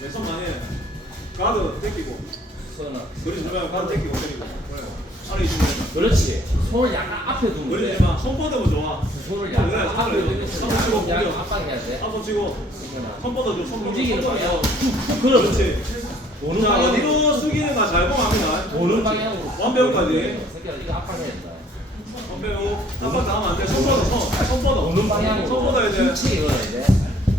많이 해. 가드 땡기고. 손은 그러지 말고 가드 땡기고 때리고. 아래 이주면 그렇지. 손을 약간 앞에 두면 그러지 돼. 마. 손 뻗으면 좋아. 손을 그래, 약간 앞에 손을 두면서 손을 치고 약간 공격. 압박해야 돼. 한번 치고 손 뻗어 줘. 손 움직이는. 방향. 그렇지. 그렇지. 도는 자. 어디로 숙이는가 잘 보합니다. 도는 방향으로. 완배우까지. 새끼야 이거 압박해야 된다. 완배우. 한번 나가면 안 돼. 손 뻗어. 손. 손 뻗어. 도는 방향으로. 손 뻗어야 돼. 힘치게 걸어야 돼.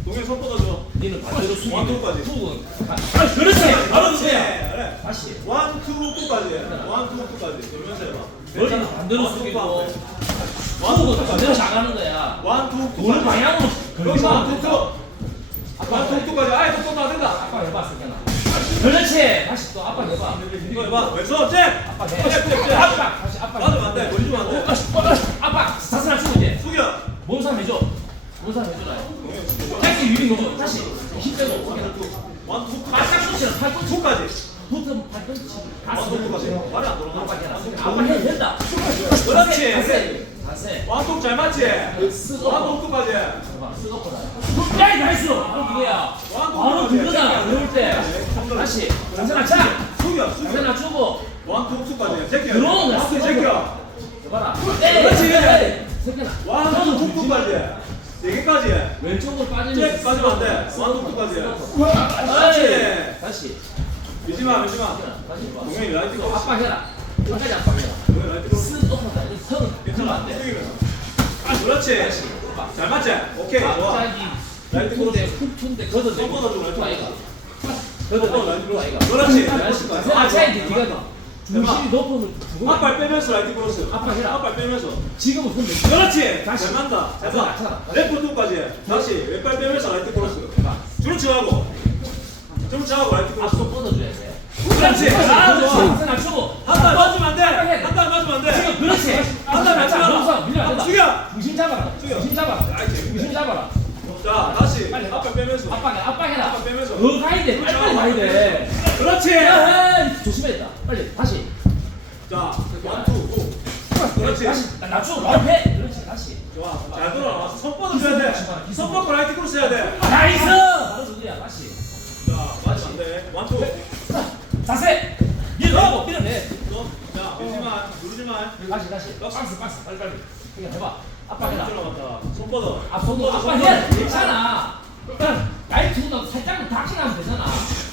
동현 손 뻗어줘. 니는 반대로 숙이고. 완투까지. 훅은. 아, 그렇지. 바로 그렇지. 주세요. 그래. 다시. 원, 투, 투까지. 원, 투, 투까지. 돌면서 해봐. 머리는 반대로. 원, 훅은 반대로 나가는 거야. 원, 투, 투. 도는 방향으로. 여기서 원, 투, 그렇지. 투. 원, 투, 투까지. 아예 똑똑 나 된다. 압박해봐 승현아. 그렇지. 다시 또 압박해봐. 이거 해봐. 왼손 잽. 잽, 잽. 압박. 다시 압박. 맞으면 안 돼. 버리면 안 돼. 압박. 자세나 쓰고 이제. 숙여. 몸싸움 해줘. 몸싸움 해줘라. 짧게 유리 넣어. 다시. 힘 빼고. 승현아. 원, 투, 바짝 쏘시라. 팔꿈치. 투까지. 붙으면 팔꿈치. 원, 투, 투까지. 말이 안 돌아가. 압박해라. 압박해야 된다. 그렇지. 자세. 투, 잘 맞지? 투까지. 봐봐. 쓰고보다. 야, 이 나이스. 바로 그거야. 바로 그거다. 배울 때. 다시. 자세 낮춰. 숙여, 자세. 낮추고. 원, 투, 투까지. 제껴. 들어오는 거야. 제껴. 봐라. 그렇지. 원, 투, 투까지. 네 개까지. 왼쪽으로 빠지면. 잽 빠지면 안 돼. 원, 투, 투까지. 다시. 다시. 밀지마, 밀지마. 다시 봐. 동현이 라이트가 압박해라. 끝까지 압박해라. 동현이 라이트가 쓴 오픈다. 선은 괜찮아 안 돼. 아, 그렇지. 다시. 봐. 잘 맞지? 오케이, 좋아. 갑자기 라이트 훅인데 훅인데 걷어내. 손 뻗어주고 라이트 아이가. 걷어내, 걷어내. 라이트 아이가. 그렇지. 아 차이지 네가 중심이 높으면 죽어. 앞발 빼면서 라이트 크로스. 압박해라. 앞발 빼면서. 지금은 손 내. 그렇지. 다시. 잘 맞다. 잘 다시 봐. 맞춰라. 레프트 투까지. 다시 왼발 빼면서 라이트 크로스. 주름 치 하고. 주름 치 하고 라이트 크로스. 앞손 뻗어줘야 돼. 그렇지. 아, 좋아. 그렇지. 낮추고. 한달 맞으면 안 돼. 한달 맞으면 안 돼. 지금 그렇지. 한달 맞지 마라. 된다. 숙여. 중심 잡아라. 숙여. 중심 잡아라. 중심 잡아라. 자, 다시 빨리. 앞발 빼면서. 압박해. 압박해라. 앞발 빼면서. 더 가야 돼. 빨리 빨리 가야 돼. 그렇지. 에이, 조심해야겠다. 빨리 다시. 자, 원, 투, 고. 그렇지. 다시 나- 낮추고 라이트. 그렇지. 다시. 좋아. 잘 돌아와. 손 뻗어줘야 돼. 손 뻗고 라이트 크로스 해야 돼. 나이스. 바로 그거야. 다시. 자, 맞으면 안 돼. 원, 투. 자세. 밀어내고 밀어내. 너, 자, 밀지마. 누르지마. 다시 다시. 박스 박스 빨리 빨리. 그냥 해봐. 압박해라. 들어갔다. 손 뻗어. 앞손도 압박해. 괜찮아. 일단 라이트보다 살짝만 닥치면 되잖아.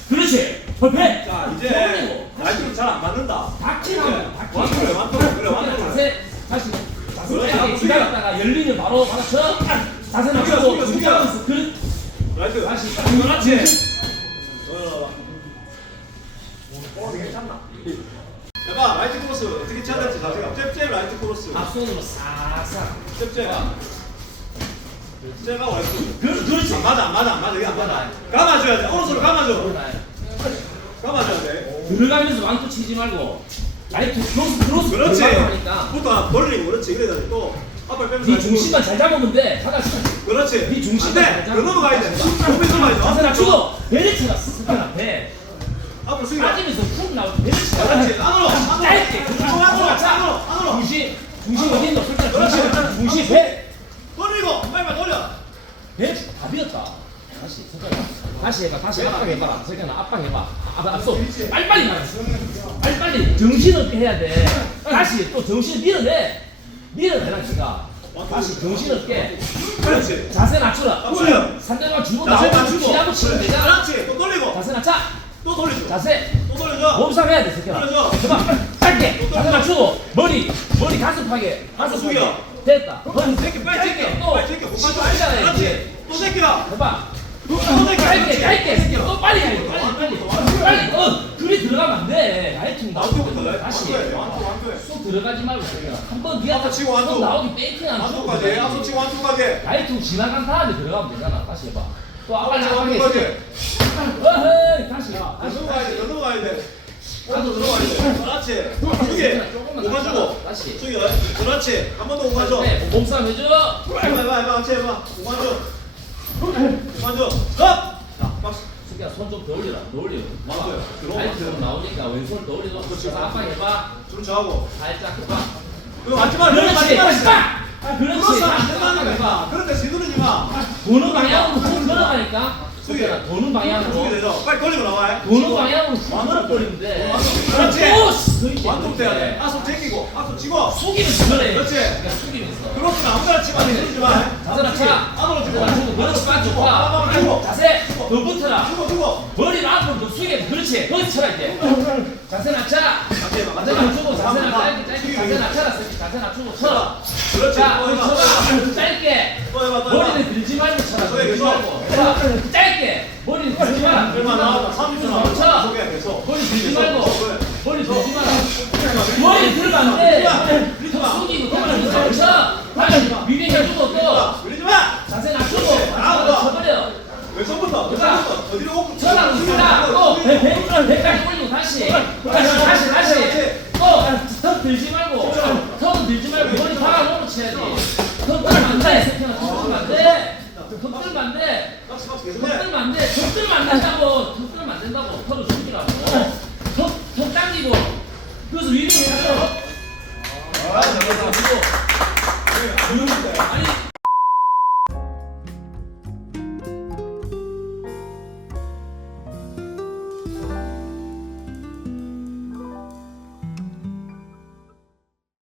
그렇지. 벌패. 자, 이제 라이트는 잘안 맞는다. 닥치면 닥치. 완투 그래, 완투 그래, 완투 그래. 자세 다시. 자세. 기다렸다가 열리면 바로 받아쳐. 자세 낮추고 숙여, 숙여. 그 라이트. 다시. 그렇지. 어, 어, 괜찮나? 해봐, 라이트 크로스 어떻게 될지 자세가. 잽잽 라이트 크로스. 앞손으로 싹싹. 잽잽. 잽하고 라이트. 그 그렇지. 안 맞아, 안 맞아, 안 맞아. 이게 안 맞아. 감아줘야 돼. 오른손으로 감아줘. 들어가면서 완투 치지 말고 라이트 크로스 크로스 그렇지. 부터 돌리고 그렇지. 또 앞을 빼면서. 네 중심만 잘 잡으면 돼. 하다 그렇지. 네 중심만 안 돼. 잘 그 잡으면 넘어가야 돼. 돼. 자세 낮추고 베르치가 스스로 앞에 앞으로 숙여. 빠지면서 훅 나오고 베르치가 그렇지. 안으로. 다시 해봐 다시 압박 해봐 석현아 압박 해봐 압박 앞서 빨리 빨리 말해 빨리 빨리 정신을 깨야 돼 다시 또 정신을 밀어내 밀어내라 지가 다시 정신을 깨 그렇지. 자세 낮추라 낮추려. 상대방 주고 자세 나오고 낮추고. 지나고 치면 되잖아 그렇지. 또 돌리고. 자세 낮춰 또 돌리죠. 자세 또 돌려줘. 몸싸움 해야 돼 석현아 돌려줘. 해봐 짧게 자세 낮추고 머리 머리 가슴팍에 가슴팍에 숙여. 됐다 제껴. 빨리 제껴. 또 빨리 제껴. 알잖아 그렇지. 또 제껴. 해봐. 짧게 짧게 빨리 빨리 빨리 빨리 어 그리 들어가면 안돼 라이팅 완투부터 나. 다시. 완투. 쏙 들어가지 말고 한번 니가 완투 치고 완투. 쏙 나오기 페이크나 완투까지. 해. 앞서 치고 완투까지. 라이팅 지나간 다음에 들어가면 되잖아 다시 해봐 또 빨리 완투까지. 어헤이 다시 넘어가야 돼. 더 넘어가야 돼. 나도 들어가야 돼. 그렇지. 조금만 오가지고. 낮춰. 다시 숙여. 그렇지. 한 번 더 오가줘. 네, 몸싸움 해줘 해봐 해봐 해봐 해봐. 오가 줘. 오가줘. 업. 자, 박수. 새끼야 손 좀 더 올리라 더 올려 맞아요. 라이트 좀 나오니까 왼손 더 올리고 그렇지. 그래서 압박해봐 줄 저하고. 살짝 해봐 그거 맞지 마. 그렇지 맞지 마. 봐 그렇지 그렇지. 안 다시 된다는 압박해봐 거야. 그런데 시두르지 마. 도는 방향으로 훅 숙이. 석현아 도는 방향으로 되죠? 빨리 걸리고 나와. 도는 방향으로 훅 걸어버리면 돼 그렇지. 오, 서 있게 완독 돼야 돼. 앞손 제끼고, 앞손 치고. 숙이면서 그래 그렇지. 그러니까 숙이면서 그렇지, 아무거나 치면 안. 그러지 마. 자세나 차 더 붙어라 주고, 주고. 머리를 앞으로 더 숙여 그렇지 거기 쳐라 이제 자세 낮춰 자세 낮추고 자세. 낮춰 짧게 낮춰라 자세 낮추고 쳐 그렇지. 자또 해봐. 쳐봐 짧게 또 또. 머리를 들지 말고 쳐라 들지. 말고 자 짧게 머리를 들지 마라 얼마 나왔다. 말고 30초 쳐 나왔다. 계속. 머리 들지. 말고 어. 머리 들지 마라. 머리 들면 안돼 밀지 마. 숙이고 다시 쳐 다시 위빙해주고 또 밀지 마. 자세 낮추고 왼손부터. 왼손부터. 어디로 오고. 쳐라고 있다. 또 배, 배, 배까지 올리고 다시 다시 다시 다시. 또턱 들지 말고 턱 들지 말고 머리 박아놓고 쳐야지. 턱 들면 안돼 세팅아 턱 들면 안돼. 턱 들면 안 돼. 박수, 박수 턱 계속해. 들면 안 돼. 턱 들면 안 된다고. 턱 들면 안 된다고. 턱을